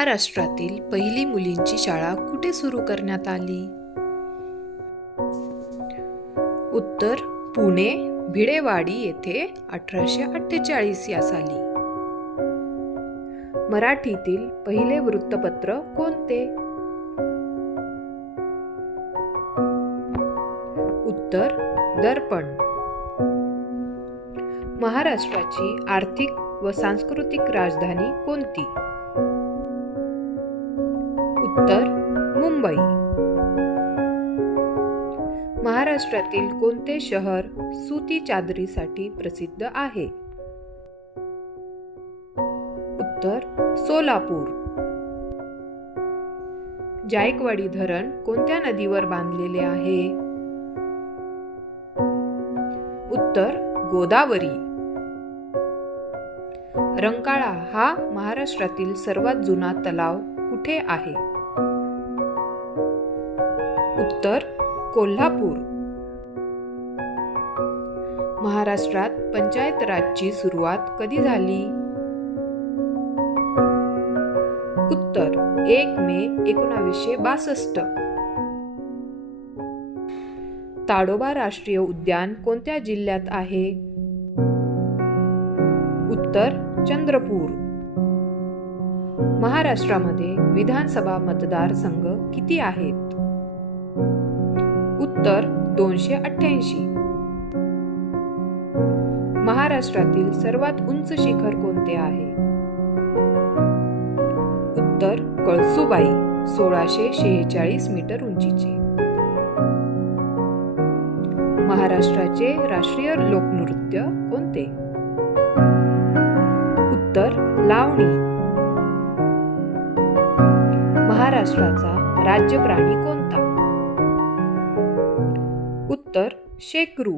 महाराष्ट्रातील पहिली मुलींची शाळा कुठे सुरू करण्यात आली? उत्तर पुणे भिडेवाडी येथे 1848 या साली. मराठीतील पहिले वृत्तपत्र कोणते? उत्तर दर्पण. महाराष्ट्राची आर्थिक व सांस्कृतिक राजधानी कोणती? उत्तर मुंबई. महाराष्ट्रातील कोणते शहर सुती चादरीसाठी प्रसिद्ध आहे? उत्तर सोलापूर. जायकवाडी धरण कोणत्या नदीवर बांधलेले आहे? उत्तर गोदावरी. रंकाळा हा महाराष्ट्रातील सर्वात जुना तलाव कुठे आहे? उत्तर कोल्हापूर. महाराष्ट्रात पंचायत राजची सुरुवात कधी झाली? उत्तर 1 मे 1962. ताडोबा राष्ट्रीय उद्यान कोणत्या जिल्ह्यात आहे? उत्तर चंद्रपूर. महाराष्ट्रामध्ये विधानसभा मतदारसंघ किती आहेत? उत्तर 288. महाराष्ट्रातील सर्वात उंच शिखर कोणते आहे? उत्तर कळसुबाई 1646 मीटर उंचीचे. महाराष्ट्राचे राष्ट्रीय लोकनृत्य कोणते? उत्तर लावणी. महाराष्ट्राचा राज्य प्राणी कोणता? उत्तर शेकरू.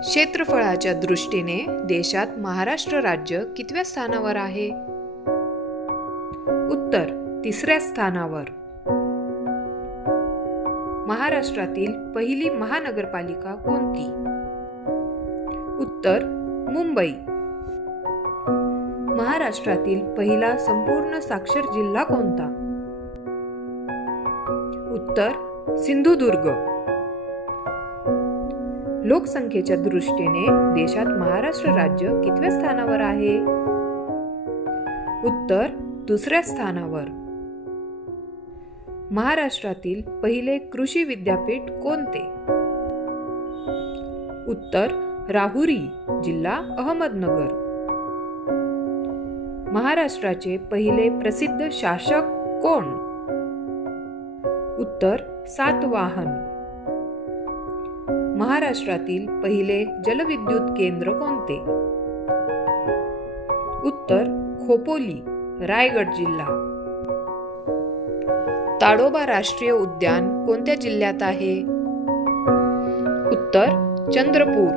क्षेत्रफळाच्या दृष्टीने देशात महाराष्ट्र राज्य कितव्या स्थानावर आहे? उत्तर 3ऱ्या स्थानावर. महाराष्ट्रातील पहिली महानगरपालिका कोणती? उत्तर मुंबई. महाराष्ट्रातील पहिला संपूर्ण साक्षर जिल्हा कोणता? उत्तर सिंधुदुर्ग. लोकसंख्येच्या दृष्टीने देशात महाराष्ट्र राज्य कितव्या स्थानावर आहे? उत्तर 2ऱ्या स्थानावर. महाराष्ट्रातील पहिले कृषी विद्यापीठ कोणते? उत्तर राहुरी, जिल्हा अहमदनगर. महाराष्ट्राचे पहिले प्रसिद्ध शासक कोण? उत्तर सातवाहन. महाराष्ट्रातील पहिले जलविद्युत केंद्र कोणते? उत्तर खोपोली, रायगड जिल्हा. ताडोबा राष्ट्रीय उद्यान कोणत्या जिल्ह्यात आहे? उत्तर चंद्रपूर.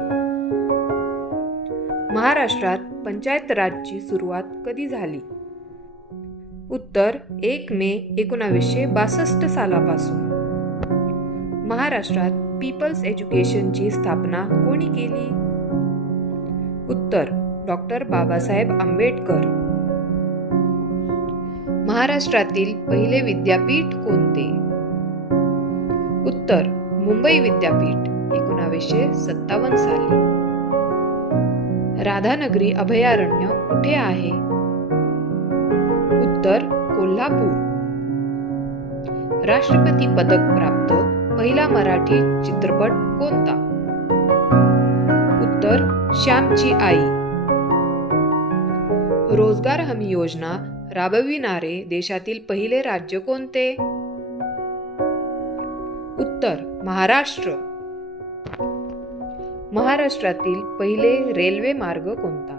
महाराष्ट्रात पंचायत राजची सुरुवात कधी झाली? उत्तर 1 मे 1962 सालापासून. महाराष्ट्रात पीपल्स एज्युकेशनची स्थापना कोणी केली? उत्तर डॉक्टर बाबासाहेब आंबेडकर. महाराष्ट्रातील पहिले विद्यापीठ कोणते? उत्तर मुंबई विद्यापीठ 1957 साली. राधानगरी अभयारण्य कुठे आहे? उत्तर कोल्हापूर. राष्ट्रपती पदक प्राप्त पहिला मराठी चित्रपट कोणता? उत्तर श्यामची आई. रोजगार हमी योजना राबविणारे देशातील पहिले राज्य कोणते? उत्तर महाराष्ट्र. महाराष्ट्रातील पहिले रेल्वे मार्ग कोणता?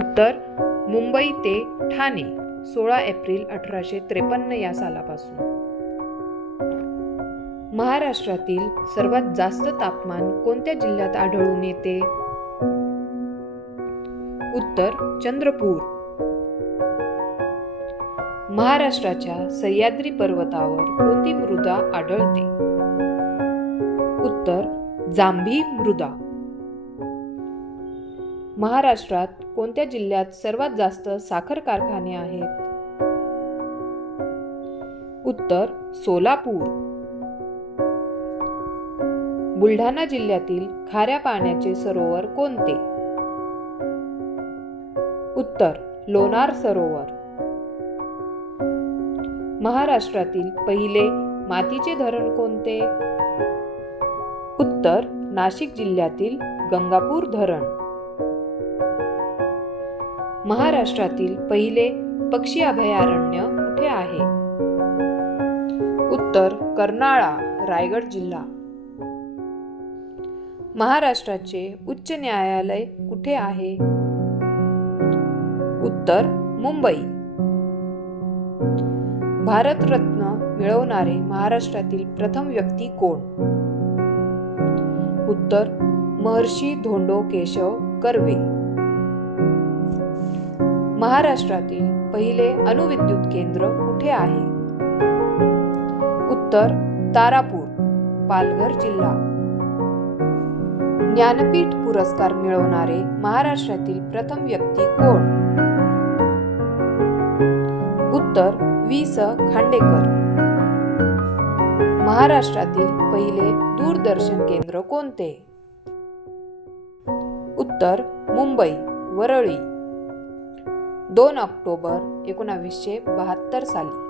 उत्तर मुंबई ते ठाणे 16 एप्रिल 1853 या सालापासून. महाराष्ट्रातील सर्वात जास्त तापमान कोणत्या जिल्ह्यात आढळून येते? उत्तर चंद्रपूर. महाराष्ट्राच्या सह्याद्री पर्वतावर कोणती मृदा आढळते? उत्तर जांभी मृदा. महाराष्ट्रात कोणत्या जिल्ह्यात सर्वात जास्त साखर कारखाने आहेत? उत्तर सोलापूर. बुलढाणा जिल्ह्यातील खाऱ्या पाण्याचे सरोवर कोणते? उत्तर लोणार सरोवर. महाराष्ट्रातील पहिले मातीचे धरण कोणते? उत्तर नाशिक जिल्ह्यातील गंगापूर धरण. महाराष्ट्रातील पहिले पक्षी अभयारण्य कुठे आहे? उत्तर कर्नाळा, रायगड जिल्हा. महाराष्ट्राचे उच्च न्यायालय कुठे आहे? उत्तर मुंबई. भारतरत्न मिळवणारे महाराष्ट्रातील प्रथम व्यक्ती कोण? उत्तर महर्षी धोंडो केशव कर्वे. महाराष्ट्रातील पहिले अणुविद्युत केंद्र कुठे आहे? उत्तर तारापूर, पालघर जिल्हा. ज्ञानपीठ पुरस्कार मिळवणारे महाराष्ट्रातील प्रथम व्यक्ती कोण? उत्तर वि.स. खांडेकर. महाराष्ट्रातील पहिले दूरदर्शन केंद्र कोणते? उत्तर मुंबई, वरळी. 2 ऑक्टोबर 1972 साली